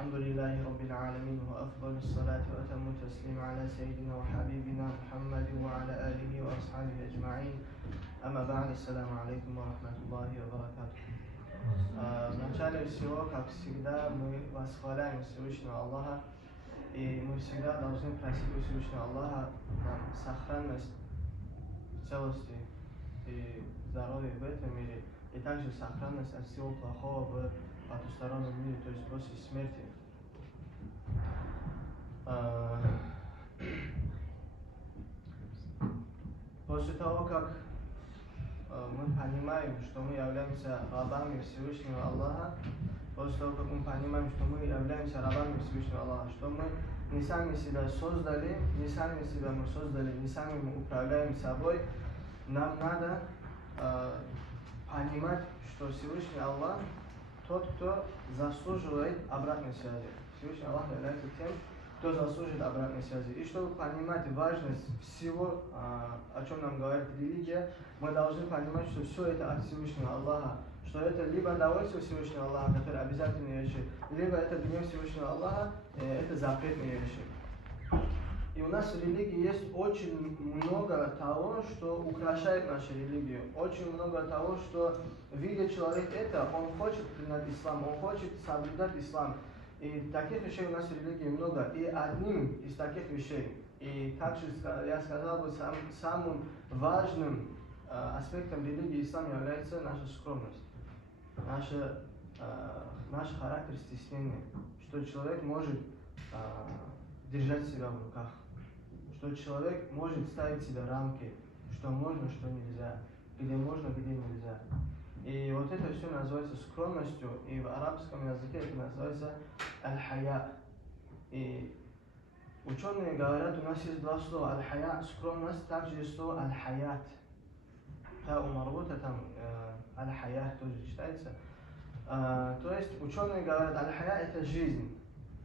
الحمد لله رب العالمين وأفضل الصلاة وأتم التسليم على سيدنا وحبيبنا محمد وعلى آله وأصحابه أجمعين. أما بعد, السلام алейкум ва рахматуллахи ва баракатуху. В начале всего, как всегда, мы восхваляем Всевышнего Аллаха, и мы всегда должны просить у Всевышнего Аллаха нам сохранность целости и здоровья в этом мире, и также сохранность от всего плохого в потустороннем мире, то есть после смерти. После того, как мы понимаем, что мы являемся рабами Всевышнего Аллаха, после того, как мы понимаем, что мы являемся рабами Всевышнего Аллаха, что мы не сами себя создали, не сами себя мы создали, не сами мы управляем собой, нам надо понимать, что Всевышний Аллах тот, кто заслуживает обратной связи. Всевышний Аллах является тем, кто заслуживает обратной связи. И чтобы понимать важность всего, о чем нам говорит религия, мы должны понимать, что все это от Всевышнего Аллаха, что это либо довольство Всевышнего Аллаха, которые обязательные вещи, либо это гнев Всевышнего Аллаха, это запретные вещи. И у нас в религии есть очень много того, что украшает нашу религию. Очень много того, что, видя человек это, он хочет принять ислам, он хочет соблюдать ислам. И таких вещей у нас в религии много. И одним из таких вещей, и также я сказал бы, самым важным аспектом религии ислам является наша скромность. Наш характер стеснения. Что человек может держать себя в руках. Что человек может ставить себе рамки, что можно, что нельзя, где можно, где нельзя. И вот это все называется скромностью, и в арабском языке это называется аль-хая. И ученые говорят, у нас есть два слова: аль-хая, скромность, также есть слово аль-хаят. Та умарбута там аль-хая тоже читается. То есть ученые говорят, аль-хая это жизнь,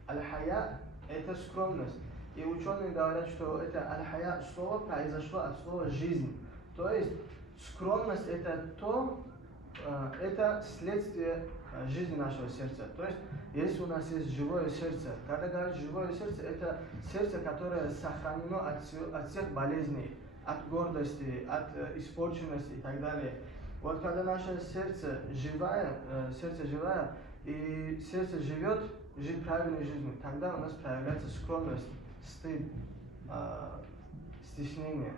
аль-хая это скромность. И ученые говорят, что это аль-хая слово произошло от слова жизнь. То есть скромность это следствие жизни нашего сердца. То есть если у нас есть живое сердце, когда говорят живое сердце, это сердце, которое сохранено от всех болезней, от гордости, от испорченности и так далее. Вот когда наше сердце живое, и сердце живет правильной жизнью, тогда у нас проявляется скромность, стыд, стеснение.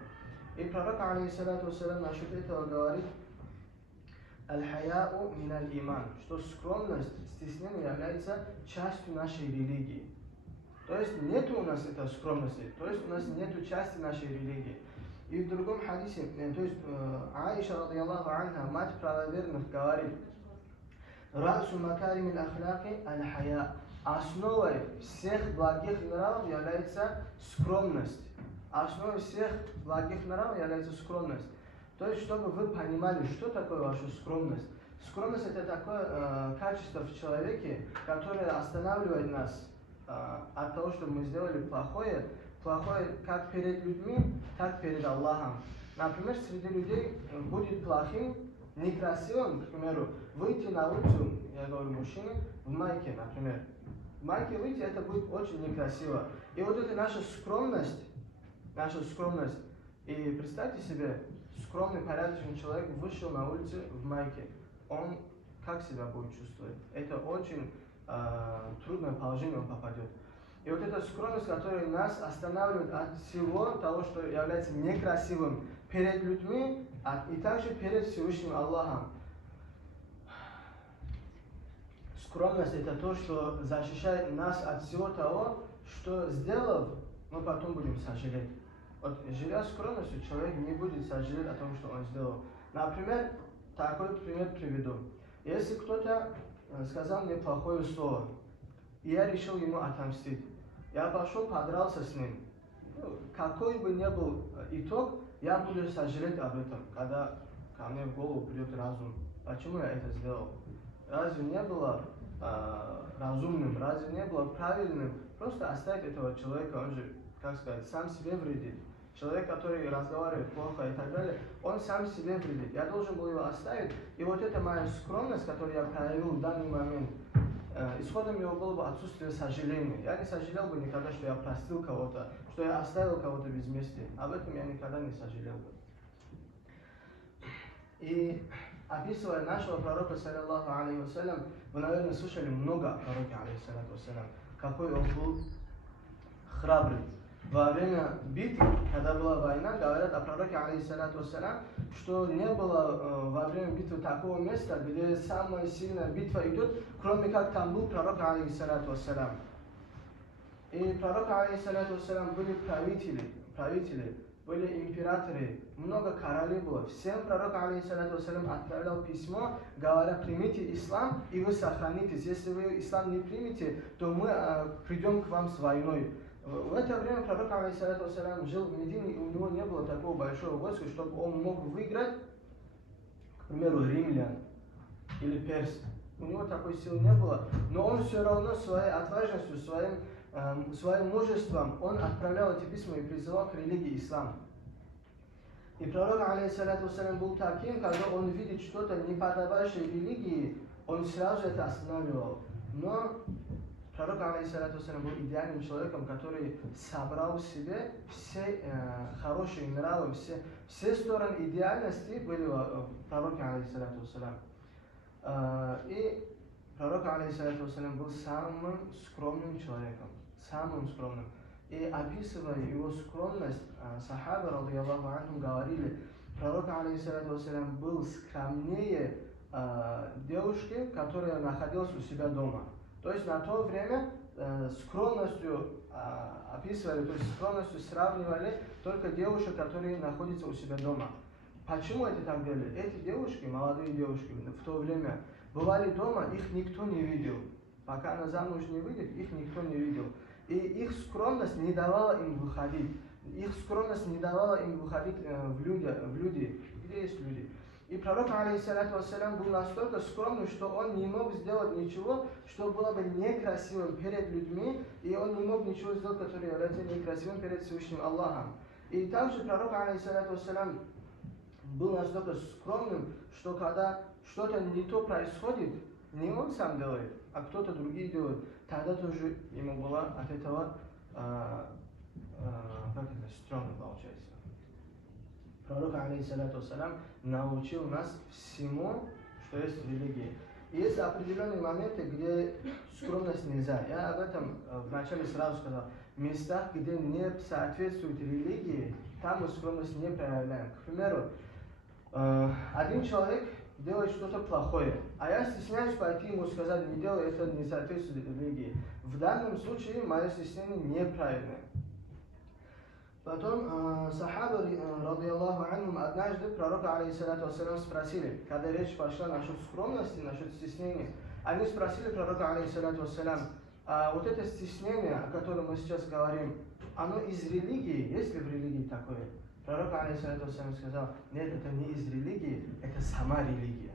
И пророк, алейхиссалату вассалям, насчет этого говорит: аль-хаяу мин аль-иман, что скромность, стеснение является частью нашей религии. То есть нету у нас этой скромности, то есть у нас нету части нашей религии. И в другом хадисе, то есть Аиша, радийаллаху анха, мать правоверных, говорит: расу макарим аль-ахляки аль-хая, основой всех благих нравов является скромность. Основой всех благих нравов является скромность. То есть, чтобы вы понимали, что такое ваша скромность. Скромность это такое качество в человеке, которое останавливает нас от того, чтобы мы сделали плохое как перед людьми, так перед Аллахом. Например, среди людей будет плохим, некрасивым, к примеру, выйти на улицу, я говорю мужчине, в майке, например. В майке выйти, это будет очень некрасиво. И вот это наша скромность, и представьте себе, скромный, порядочный человек вышел на улицу в майке, он как себя будет чувствовать? Это очень трудное положение он попадет. И вот эта скромность, которая нас останавливает от всего того, что является некрасивым перед людьми, и также перед Всевышним Аллахом. Скромность это то, что защищает нас от всего того, что сделав, мы потом будем сожалеть. Вот, живя скромностью, человек не будет сожалеть о том, что он сделал. Например, такой пример приведу. Если кто-то сказал мне плохое слово, и я решил ему отомстить, я пошел, подрался с ним. Какой бы ни был итог, я буду сожалеть об этом, когда ко мне в голову придет разум. Почему я это сделал? Разве не было разумным, разве не было правильным просто оставить этого человека? Он же, как сказать, сам себе вредит. Человек, который разговаривает плохо и так далее, он сам себе вредит. Я должен был его оставить. И вот эта моя скромность, которую я проявил в данный момент, исходом его было бы отсутствие сожаления. Я не сожалел бы никогда, что я простил кого-то, что я оставил кого-то без мести. Об этом я никогда не сожалел бы. И описывая нашего пророка, саллиллаху алейхи вассалям, вы, наверное, слышали много о пророке, алейхиссалату вассалям, какой он был храбрый. Во время битвы, когда была война, говорят о пророке, алейхиссалату вассалям, что не было во время битвы такого места, где самая сильная битва идет, кроме как там был пророк, алейхиссалату вассалям. И пророк, алейхиссалату вассалям, были правители, были императоры, много королей было. Всем пророк, алейхиссалату вассалям, отправлял письмо, говоря: примите ислам, и вы сохранитесь. Если вы ислам не примете, то мы придем к вам с войной. В это время пророк, алейхиссалату вассалям, жил в Медине, и у него не было такого большого войска, чтобы он мог выиграть, к примеру, римлян или перс. У него такой силы не было, но он все равно своей отважностью, своим мужеством, он отправлял эти письма и призывал к религии ислам. И пророк, алейхиссалату вассалям, был таким, когда он видит что-то неподобающее религии, он сразу это останавливал. Но пророк, алейхиссалату вассалям, был идеальным человеком, который собрал в себе все хорошие нравы, все стороны идеальности были в пророке, алейхиссалату вассалям. И пророк, алейхиссалату вассалям, был самым скромным человеком, самым скромным. И описывая его скромность, сахаба, радийаллаху анхум, говорили, пророк, алейхиссалату вассалям, был скромнее девушки, которая находилась у себя дома. То есть на то время скромностью описывали, то есть скромностью сравнивали только девушек, которые находятся у себя дома. Почему это так делали? Эти девушки, молодые девушки, в то время бывали дома, их никто не видел. Пока она замуж не выйдет, их никто не видел. И их скромность не давала им выходить. Их скромность не давала им выходить в люди, где есть люди. И пророк, алейхиссалату вассалям, был настолько скромным, что он не мог сделать ничего, что было бы некрасивым перед людьми, и он не мог ничего сделать, которое является некрасивым перед Всевышним Аллахом. И также пророк, алейхиссалату вассалям, был настолько скромным, что когда что-то не то происходит, не он сам делает, а кто-то другие делает, тогда тоже ему было от этого стрёмно получается. Пророк, алейхиссалату вассалям, научил нас всему, что есть в религии. И есть определенные моменты, где скромность нельзя. Я об этом вначале сразу сказал. В местах, где не соответствует религии, там мы скромность не проявляем. К примеру, один человек делает что-то плохое, а я стесняюсь пойти ему сказать: не делай, это не соответствует религии. В данном случае мое стеснение неправильное. Потом сахабы, радийаллаху анхум, однажды пророка, алейхиссалату вассалям, спросили, когда речь пошла насчет скромности, насчет стеснения, они спросили пророка, алейхиссалату вассалям: вот это стеснение, о котором мы сейчас говорим, оно из религии? Есть ли в религии такое? Пророк, алейхиссалату вассалям, сказал: нет, это не из религии, это сама религия.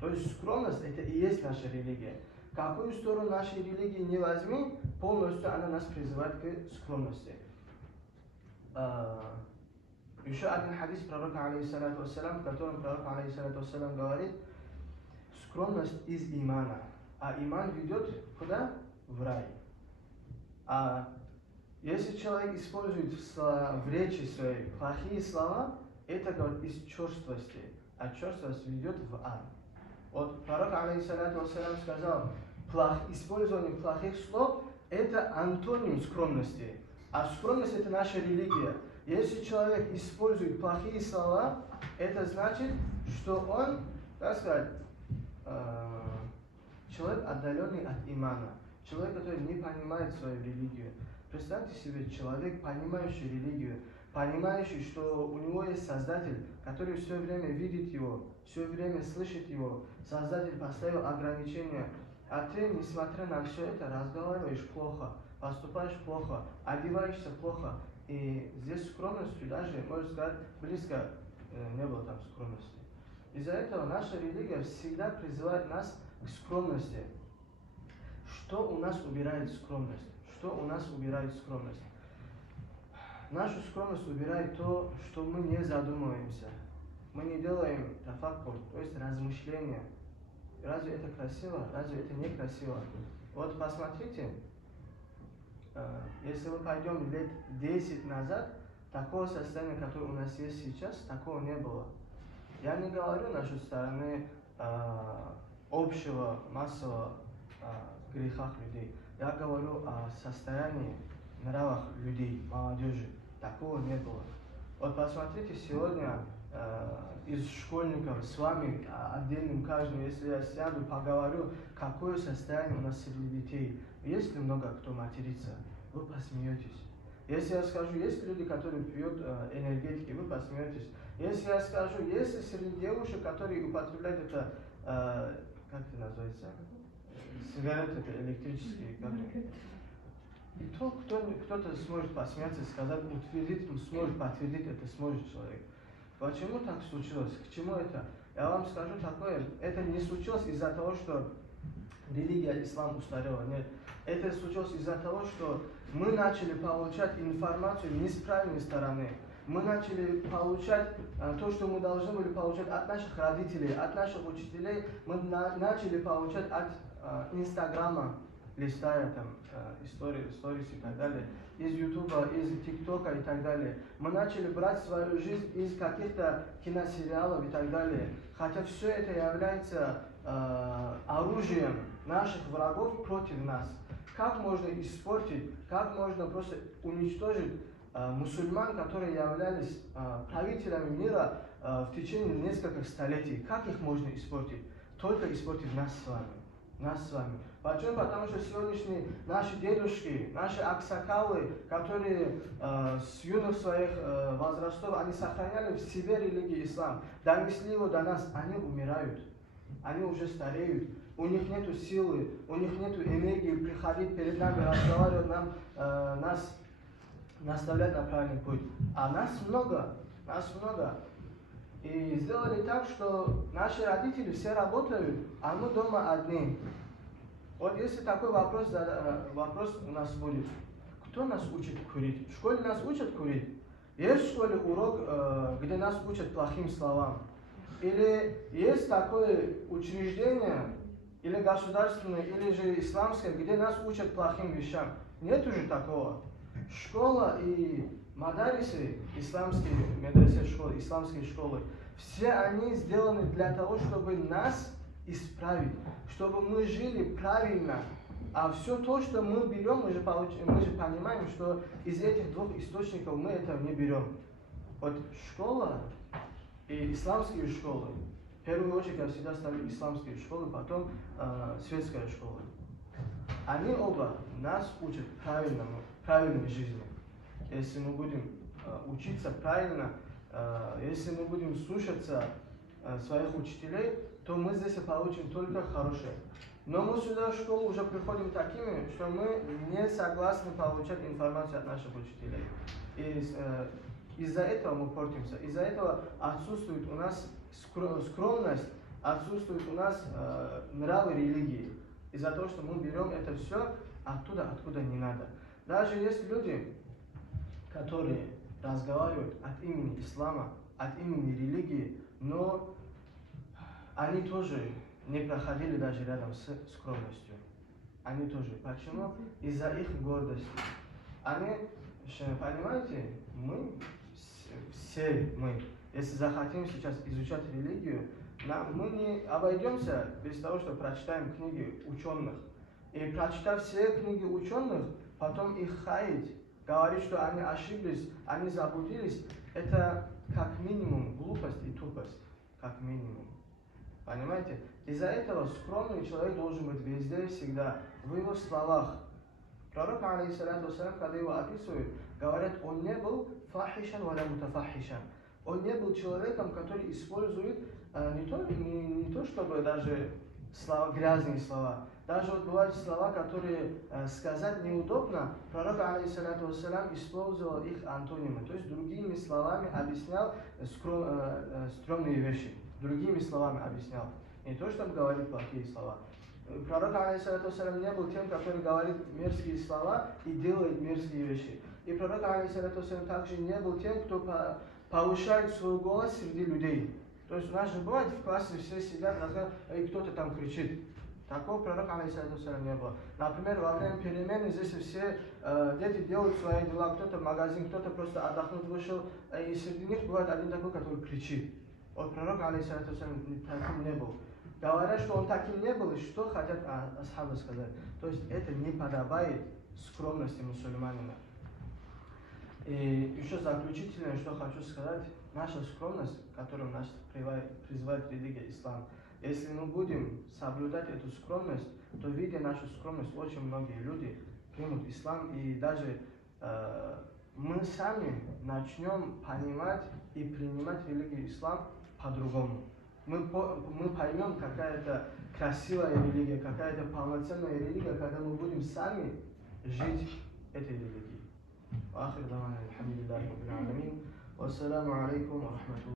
То есть скромность — это и есть наша религия. Какую сторону нашей религии не возьми, полностью она нас призывает к скромности. Еще один хадис пророка, алейхиссалату вассалям, в котором пророк, алейхиссалату вассалям, говорит: скромность из имана. А иман ведет куда? В рай. А если человек использует в речи своей плохие слова, это, говорит, из черствости. А черствость ведет в ад. Вот пророк, алейхиссалату вассалям, сказал: использование плохих слов — это антоним скромности. А скромность — это наша религия. Если человек использует плохие слова, это значит, что он, так сказать, человек, отдаленный от имана. Человек, который не понимает свою религию. Представьте себе человек, понимающий религию, понимающий, что у него есть Создатель, который все время видит его, все время слышит его. Создатель поставил ограничения, а ты, несмотря на все это, разговариваешь плохо, поступаешь плохо, одеваешься плохо. И здесь скромностью даже, можно сказать, близко не было там скромности. Из-за этого наша религия всегда призывает нас к скромности. Что у нас убирает скромность? Что у нас убирает скромность? Нашу скромность убирает то, что мы не задумываемся. Мы не делаем тафаккур, то есть размышления. Разве это красиво? Разве это некрасиво? Вот посмотрите, если мы пойдем лет 10 назад, такого состояния, которое у нас есть сейчас, такого не было. Я не говорю насчет стороны общего, массового грехах людей. Я говорю о состоянии, нравах людей, молодежи. Такого не было. Вот посмотрите, сегодня из школьников с вами, отдельным каждым, если я сяду, поговорю, какое состояние у нас среди детей. Есть ли много кто матерится? Вы посмеетесь. Если я скажу, есть люди, которые пьют энергетики, вы посмеетесь. Если я скажу, есть ли среди девушек, которые употребляют это, как это называется? Сигареты это электрические. И то кто-то сможет посмеяться, сказать, утвердить, сможет подтвердить, это сможет человек. Почему так случилось? К чему это? Я вам скажу такое, это не случилось из-за того, что религия ислам устарела, нет. Это случилось из-за того, что мы начали получать информацию не с правильной стороны. Мы начали получать то, что мы должны были получать от наших родителей, от наших учителей. Мы начали получать от Инстаграма, листая там сторис и так далее, из Ютуба, из ТикТока и так далее. Мы начали брать свою жизнь из каких-то киносериалов и так далее. Хотя все это является оружием наших врагов против нас. Как можно испортить, как можно просто уничтожить мусульман, которые являлись правителями мира в течение нескольких столетий? Как их можно испортить? Только испортить нас с вами. Нас с вами. Почему? Потому что сегодняшние наши дедушки, наши аксакалы, которые с юных своих возрастов, они сохраняли в себе религию ислам, донесли его до нас, они умирают, они уже стареют, у них нет силы, у них нет энергии приходить перед нами, разговаривать нам, нас наставлять на правильный путь. А нас много. И сделали так, что наши родители все работают, а мы дома одни. Вот если такой вопрос у нас будет, кто нас учит курить? В школе нас учат курить? Есть в школе урок, где нас учат плохим словам? Или есть такое учреждение, или государственное, или же исламское, где нас учат плохим вещам? Нет уже такого. Школа и мадарисы, исламские медресе школы, исламские школы, все они сделаны для того, чтобы нас исправить, чтобы мы жили правильно. А все то, что мы берем, мы же понимаем, что из этих двух источников мы этого не берем. Вот школа и исламские школы, в первую очередь я всегда ставлю исламские школы, потом светская школа. Они оба нас учат правильной жизни. Если мы будем учиться правильно, если мы будем слушаться своих учителей, то мы здесь получим только хорошее. Но мы сюда в школу уже приходим такими, что мы не согласны получать информацию от наших учителей. И из-за этого мы портимся, из-за этого отсутствует у нас скромность, отсутствует у нас нравы религии. Из-за того, что мы берем это все оттуда, откуда не надо. Даже есть люди, которые разговаривают от имени ислама, от имени религии, но они тоже не проходили даже рядом с скромностью. Они тоже. Почему? Из-за их гордости. Они, понимаете, все мы, если захотим сейчас изучать религию, мы не обойдемся без того, что прочитаем книги ученых. И прочитав все книги ученых, потом их хаять, говорить, что они ошиблись, они заблудились, это как минимум глупость и тупость. Как минимум. Понимаете? Из-за этого скромный человек должен быть везде, всегда, в его словах. Пророк, алейхиссалату вассалям, когда его описывают, говорят, он не был фахишан валя мутафахишан. Он не был человеком, который использует не то чтобы даже слова, грязные слова. Даже вот бывают слова, которые сказать неудобно, пророк, алейхиссалату вассалям, использовал их антонимы. То есть другими словами объяснял стрёмные вещи. Другими словами объяснял. Не то, чтобы говорит плохие слова. Пророк, алейхиссалату вассалям, не был тем, который говорит мерзкие слова и делает мерзкие вещи. И пророк, алейхиссалату вассалям, также не был тем, кто повышает свой голос среди людей. То есть у нас же бывает в классе все сидят, разговаривают, и кто-то там кричит. Такого пророка, алейхиссалату вассалям, не было. Например, во время перемены здесь все дети делают свои дела, кто-то в магазин, кто-то просто отдохнуть вышел, и среди них бывает один такой, который кричит. Вот пророк, алейхиссалату вассалям, таким не был. Говорят, что он таким не был, и что хотят асхабы сказать. То есть это не подобает скромности мусульманина. И еще заключительное, что хочу сказать, наша скромность, которую нас призывает религия ислам, если мы будем соблюдать эту скромность, то, видя нашу скромность, очень многие люди примут ислам, и даже мы сами начнем понимать и принимать религию ислам по-другому. Мы поймем, какая это красивая религия, какая-то полноценная религия, когда мы будем сами жить этой религией. وآخر دعوانا الحمد لله رب العالمين والسلام عليكم ورحمة الله